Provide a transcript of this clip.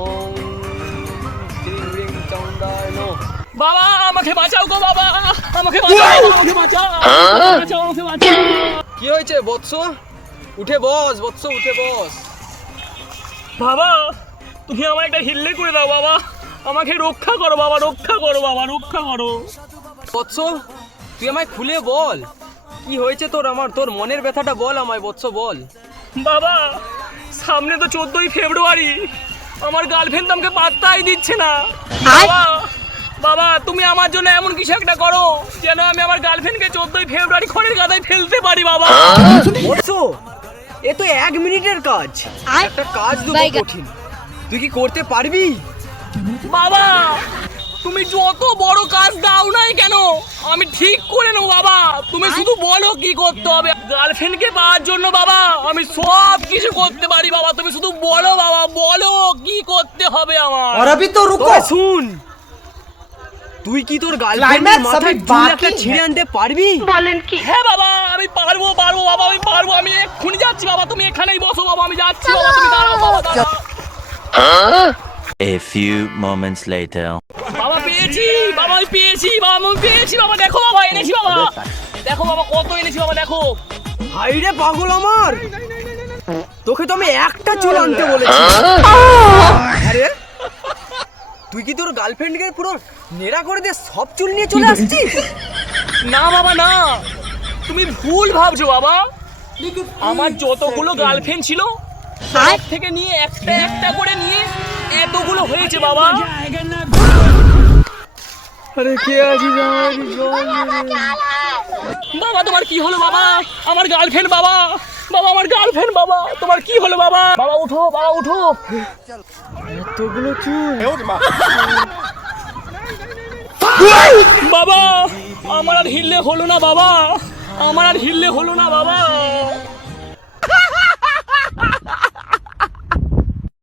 ওম শ্রী হ্রিং চামুণ্ডায় নমঃ। বাবা আমাকে বাঁচাও গো বাবা, আমাকে বাঁচাও, আমাকে বাঁচাও, বাঁচাও, আমাকে বাঁচাও। কি হয়েছে বৎস? উঠে বস বৎস, উঠে বস। বাবা তুমি আমার একটা হিল্লে করে দাও বাবা, আমাকে রক্ষা করো বাবা, রক্ষা করো বাবা, রক্ষা করো। বৎস তুই আমায় খুলে বল, কি হয়েছে তোর? তোর মনের ব্যথাটা বল আমায় বৎস, বল। বাবা সামনে তো 14ই ফেব্রুয়ারি, আমার গার্লফ্রেন্ড আমাকে পাত্তাই দিচ্ছে না। বাবা বাবা তুমি আমার জন্য এমন কিছু একটা করো যেন আমি আমার গার্লফ্রেন্ডকে 14ই ফেব্রুয়ারি খড়ের গাদায় ফেলতে পারি বাবা। বৎস এ তো 1 মিনিটের কাজ, একটা কাজ দেবো কঠিন, তুই কি করতে পারবি? বাবা তুমি যত বড় কাজ দাও নাই কেন আমি ঠিক করে নেবো বাবা, তুমি শুধু বলো কি করতে হবে। গার্লফ্রেন্ডকে পাওয়ার জন্য বাবা আমি সব কিছু করতে পারি বাবা, তুমি শুধু বলো বাবা, বলো কি করতে হবে আমার। और अभी तो रुको। তবে শুন, তুই কি তোর গার্লফ্রেন্ডের Climax মাথায় अभी চুল बाकी একটা है। ছিঁড়ে আনতে পারবি? হ্যাঁ বাবা আমি পারবো পারবো বাবা, আমি পারবো, আমি এক্ষুনি যাচ্ছি বাবা, তুমি এখানেই বসো বাবা, আমি যাচ্ছি বাবা, তুমি দাঁড়াও বাবা, দাঁড়াও। A few moments later. বাবা পেয়েছি বাবা, আমি পেয়েছি বাবা, আমি পেয়েছি বাবা, দেখো বাবা এনেছি বাবা, দেখো বাবা কত এনেছি বাবা, দেখো। হাই রে পাগল আমার, তোকে তো আমি একটা চুল আনতে বলেছি। আরে তুই কি তোর গার্লফ্রেন্ডকে পুরো নেড়া করে দিয়ে সব চুল নিয়ে চলে আসছিস? না বাবা না, তুমি ভুল ভাবছো বাবা, আমার যতগুলো গার্লফ্রেন্ড ছিল সব থেকে নিয়ে একটা একটা করে নিয়ে এতগুলো হয়েছে বাবা। আরে কে আছিস আমার জল? বাবা তোমার কি হলো বাবা? আমার গার্লফ্রেন্ড বাবা, বাবা আমার গার্লফ্রেন্ড বাবা, তোমার কি হলো বাবা? বাবা উঠো, বাবা উঠো। এতগুলো চুল? বাবা আমার আর হিললে হলো না বাবা, আমার আর হিললে হলো না বাবা।